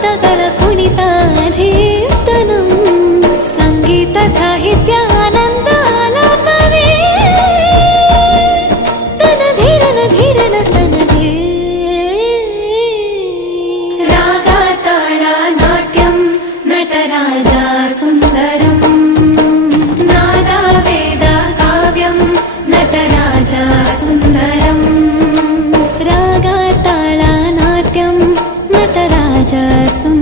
ಪದಗಳ ಕುಣಿತಾಧೀರ್ತನಂ ಸಂಗೀತ ಸಾಹಿತ್ಯ ಆನಂದ ಆಲಾಪವೇ ತನ ಧೀರನ ಧೀರನ ತನಗೆ ರಾಗ ತಾಳ ನಾಟ್ಯಂ ನಟರಾಜ ಸುಂದರಂ ನಾದ ವೇದ ಕಾವ್ಯಂ ನಟರಾಜ ಸುಂದರಂ ರಾಗ ತಾಳ ನಾಟ್ಯಂ ನಟರಾಜ ಸುಂದರಂ